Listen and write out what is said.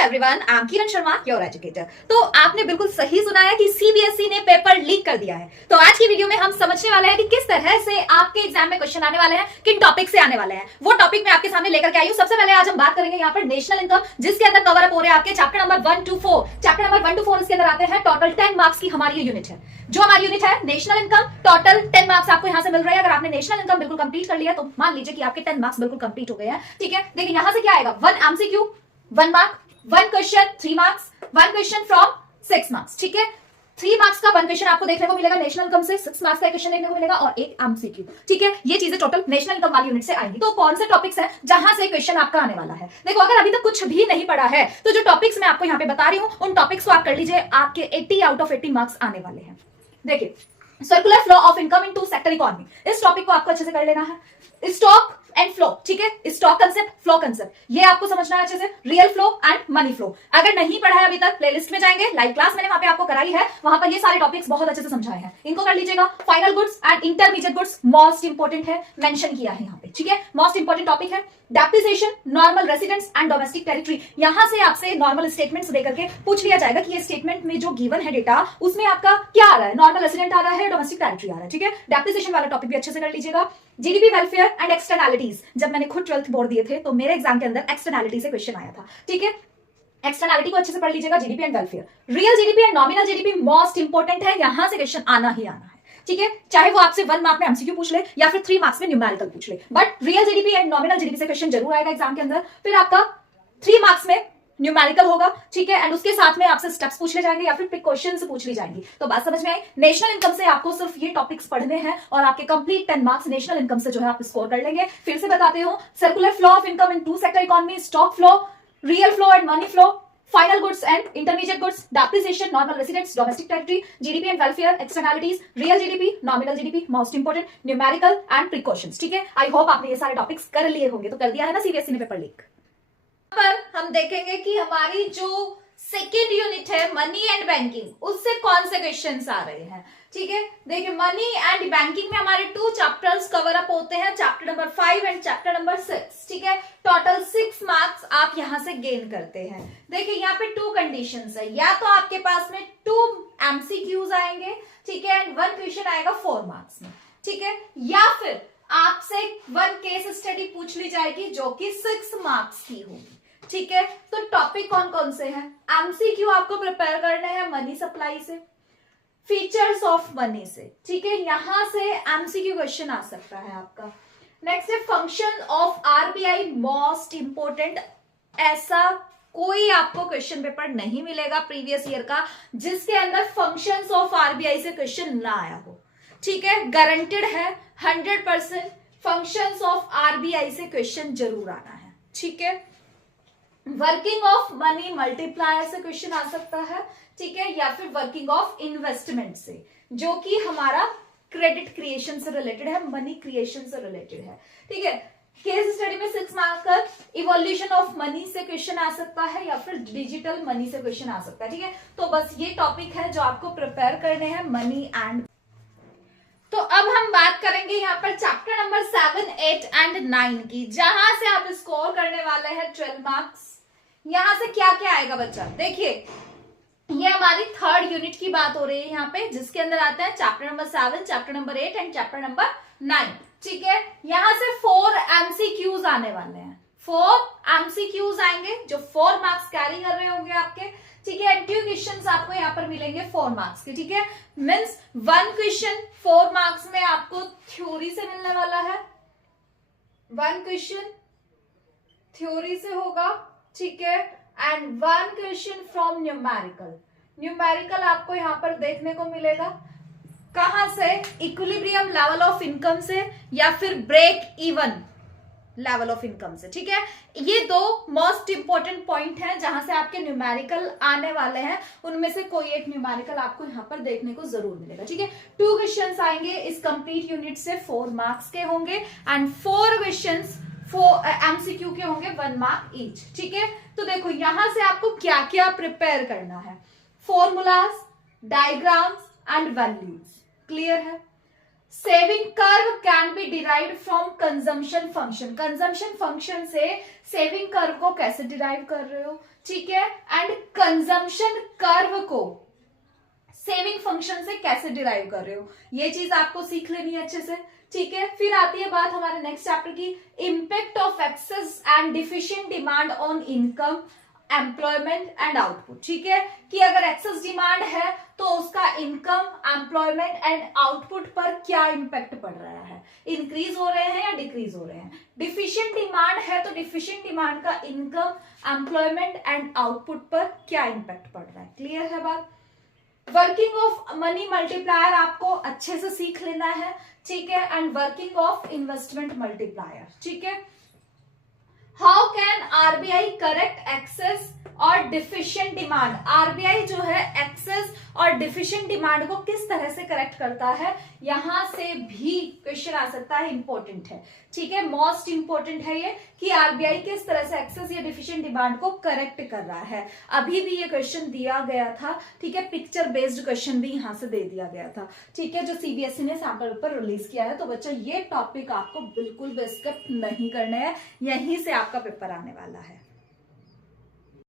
Everyone, I am Kiran Sharma, your educator. तो आपने बिल्कुल सही सुना है कि सीबीएसई ने पेपर लीक कर दिया है। तो आज की वीडियो में हम समझने वाले हैं कि किस तरह से आपके एग्जाम में क्वेश्चन आने वाले हैं, किन टॉपिक से आने वाले हैं। वो टॉपिक मैं आपके सामने लेकर के आई हूं। सबसे पहले आज हम बात करेंगे यहाँ पर नेशनल इनकम, जिसके अंदर कवर अप हो रहे हैं आपके chapter number 1 to 4। Chapter number 1 to 4 इसके अंदर आते हैं। टोटल 10 मार्क्स की हमारी यूनिट है। जो हमारी यूनिट है नेशनल इनकम, टोटल 10 मार्क्स आपको यहाँ से मिल रहे हैं। अगर आपने नेशनल इनकम बिल्कुल कंप्लीट कर लिया तो मान लीजिए कि आपके 10 मार्क्स बिल्कुल कंप्लीट हो गए हैं। ठीक है, देखिए यहाँ से क्या आएगा, 1 MCQ 1 mark, 1 question 3 marks, 1 question from 6 marks. ठीक है, 3 मार्क्स का 1 क्वेश्चन आपको देखने को मिलेगा नेशनल इनकम से, 6 मार्क्स का क्वेश्चन देखने को मिलेगा और 1 एमसीक्यू। ठीक है, ये चीजें टोटल नेशनल इनकम वाली यूनिट से आएंगी। तो कौन से टॉपिक्स हैं जहां से क्वेश्चन आपका आने वाला है। देखो, अगर अभी तक कुछ भी नहीं पढ़ा है तो जो टॉपिक्स मैं आपको यहाँ पे बता रही हूँ उन टॉपिक्स को आप कर लीजिए। आपके 80 आउट ऑफ 80 मार्क्स आने वाले हैं। देखिए, circular flow of income in two sector economy, इस टॉपिक को आपको अच्छे से कर लेना है। स्टॉक एंड फ्लो, ठीक है, स्टॉक कंसेप्ट, फ्लो कंसेप्ट, ये आपको समझना है अच्छे से। Real flow and money flow, अगर नहीं पढ़ा है अभी तक प्लेलिस्ट में जाएंगे, लाइव क्लास मैंने वहां पे आपको कराई है, वहां पर ये सारे टॉपिक्स बहुत अच्छे से समझाए हैं, इनको कर लीजिएगा। Final goods and intermediate goods most important है, मेंशन किया है यहाँ पे। ठीक है, मोस्ट इंपोर्टेंट टॉपिक है। Depreciation, normal residence and domestic territory, यहां से आपसे नॉर्मल स्टेटमेंट्स देकर के पूछ लिया जाएगा कि ये स्टेटमेंट में जो गिवन है डेटा, उसमें आपका क्या आ रहा है, नॉर्मल रेसिडेंट आ रहा है, डोमेस्टिक टेरिटरी आ रहा है। ठीक है, डेप्रिसिएशन वाला टॉपिक भी अच्छे से कर लीजिएगा। जीडीपी, वेलफेयर एंड एक्सटर्नैलिटीज, जब मैंने खुद 12th बोर्ड दिए थे तो मेरे एग्जाम के अंदर एक्सटर्नैलिटी से क्वेश्चन आया था। ठीक है, एक्सटर्नैलिटी को अच्छे से पढ़ लीजिएगा। GDP and welfare, real GDP and nominal GDP most important है, यहां से क्वेश्चन आना ही आना है। ठीक है, चाहे वो आपसे 1 मार्क में एमसीक्यू पूछ ले या फिर 3 मार्क्स में न्यूमेरिकल पूछ ले, but real GDP and nominal GDP से क्वेश्चन जरूर आएगा एग्जाम के अंदर। फिर आपका 3 मार्क्स में न्यूमेरिकल होगा। ठीक है, एंड उसके साथ में आपसे स्टेप्स पूछ ले जाएंगे या फिर क्वेश्चन पूछ ली जाएंगी। तो बात समझ में आई। नेशनल इनकम से आपको सिर्फ ये टॉपिक्स पढ़ने हैं और आपके कंप्लीट 10 मार्क्स नेशनल इनकम से जो है आप स्कोर कर लेंगे। फिर से बताते हो, circular flow of income in two sector economy, stock flow, real flow and money flow, final goods and intermediate goods, depreciation, normal residents, domestic territory, GDP and welfare, externalities, real GDP, nominal GDP, most important, numerical and precautions. ठीक है, I hope आपने ये सारे topics कर लिए होंगे। तो कर दिया है ना सीबीएसई ने पेपर लीक। पर हम देखेंगे कि हमारी जो सेकेंड यूनिट है मनी एंड बैंकिंग, उससे कौन से क्वेश्चंस आ रहे हैं। ठीक है, देखिए, मनी एंड बैंकिंग में हमारे 2 चैप्टर्स कवर अप होते हैं, chapter number 5 and chapter number 6। ठीक है, टोटल 6 मार्क्स आप यहां से गेन करते हैं। देखिए, यहाँ पे 2 कंडीशंस है, या तो आपके पास में 2 एमसीक्यूज आएंगे, ठीक है, एंड 1 क्वेश्चन आएगा 4 मार्क्स में। ठीक है, या फिर आपसे 1 केस स्टडी पूछ ली जाएगी जो कि 6 मार्क्स की होगी। ठीक है, तो टॉपिक कौन कौन से हैं। एमसीक्यू आपको प्रिपेयर करने हैं मनी सप्लाई से, फीचर्स ऑफ मनी से। ठीक है, यहां से एमसीक्यू क्वेश्चन आ सकता है आपका। नेक्स्ट है function of RBI, most important. ऐसा कोई आपको क्वेश्चन पेपर नहीं मिलेगा प्रीवियस ईयर का जिसके अंदर फंक्शंस ऑफ आरबीआई से क्वेश्चन ना आया हो। ठीक है, गारंटेड है 100% फंक्शंस ऑफ आरबीआई से क्वेश्चन जरूर आना है। ठीक है, वर्किंग ऑफ मनी मल्टीप्लायर से क्वेश्चन आ सकता है। ठीक है, या फिर वर्किंग ऑफ इन्वेस्टमेंट से, जो कि हमारा क्रेडिट क्रिएशन से रिलेटेड है, मनी क्रिएशन से रिलेटेड है। ठीक है, केस स्टडी में 6 मार्क्स का इवोल्यूशन ऑफ मनी से क्वेश्चन आ सकता है या फिर डिजिटल मनी से क्वेश्चन आ सकता है। ठीक है, तो बस ये टॉपिक है जो आपको प्रिपेयर करने हैं मनी एंड। तो अब हम बात करेंगे यहाँ पर चैप्टर नंबर 7, 8 एंड 9 की, जहां से आप स्कोर करने वाले हैं 12 मार्क्स। यहां से क्या क्या आएगा बच्चा, देखिए, ये हमारी 3rd यूनिट की बात हो रही है यहाँ पे, जिसके अंदर आता है chapter number 7, chapter number 8 and chapter number 9। ठीक है, यहां से 4 एमसीक्यूज आने वाले हैं, 4 एमसीक्यूज आएंगे जो 4 मार्क्स कैरी कर रहे होंगे आपके। ठीक है, 2 क्वेश्चंस आपको यहाँ पर मिलेंगे 4 मार्क्स के। ठीक है, मीन्स 1 क्वेश्चन 4 मार्क्स में आपको थ्योरी से मिलने वाला है, 1 क्वेश्चन थ्योरी से होगा। ठीक है, and 1 question from numerical. Numerical आपको यहाँ पर देखने को मिलेगा कहां से, इक्विलिब्रियम लेवल ऑफ इनकम से या फिर break even level of income से। ठीक है, ये 2 मोस्ट इंपोर्टेंट पॉइंट हैं जहां से आपके न्यूमेरिकल आने वाले हैं, उनमें से कोई एक न्यूमेरिकल आपको यहाँ पर देखने को जरूर मिलेगा। ठीक है, 2 क्वेश्चंस आएंगे इस कंप्लीट यूनिट से, 4 मार्क्स के होंगे एंड 4 क्वेश्चंस एमसीक्यू के होंगे 1 मार्क ईच। ठीक है, तो देखो यहां से आपको क्या क्या प्रिपेयर करना है, formulas, diagrams and values. Clear है, saving curve can be derived from consumption function. Consumption function से सेविंग कर्व को कैसे डिराइव कर रहे हो, ठीक है, एंड कंजम्पशन कर्व को सेविंग फंक्शन से कैसे डिराइव कर रहे हो, ये चीज आपको सीख लेनी है अच्छे से, ठीक है। फिर आती है बात हमारे नेक्स्ट चैप्टर की, impact of excess and deficient demand on income, employment and output, ठीक है, कि अगर एक्सेस डिमांड है तो उसका इनकम, एम्प्लॉयमेंट एंड आउटपुट पर क्या इंपैक्ट पड़ रहा है, इंक्रीज हो रहे हैं या डिक्रीज हो रहे हैं। डिफिशिएंट डिमांड है तो डिफिशिएंट डिमांड का इनकम, एम्प्लॉयमेंट एंड आउटपुट पर क्या इंपैक्ट पड़ रहा है, क्लियर है बात। वर्किंग ऑफ मनी मल्टीप्लायर आपको अच्छे से सीख लेना है, ठीक है, and working of investment multiplier, ठीक है। How can RBI correct excess और डिफिशिएंट डिमांड, आरबीआई जो है एक्सेस और डिफिशिएंट डिमांड को किस तरह से करेक्ट करता है, यहां से भी क्वेश्चन आ सकता है, इंपॉर्टेंट है, ठीक है, मोस्ट इंपॉर्टेंट है ये कि आरबीआई किस तरह से एक्सेस या डिफिशिएंट डिमांड को करेक्ट कर रहा है। अभी भी ये क्वेश्चन दिया गया था, ठीक है, पिक्चर बेस्ड क्वेश्चन भी यहां से दे दिया गया था, ठीक है, जो सीबीएसई ने सैंपल पेपर रिलीज किया है। तो बच्चों ये टॉपिक आपको बिल्कुल भी स्किप नहीं करना है, यहीं से आपका पेपर आने वाला है।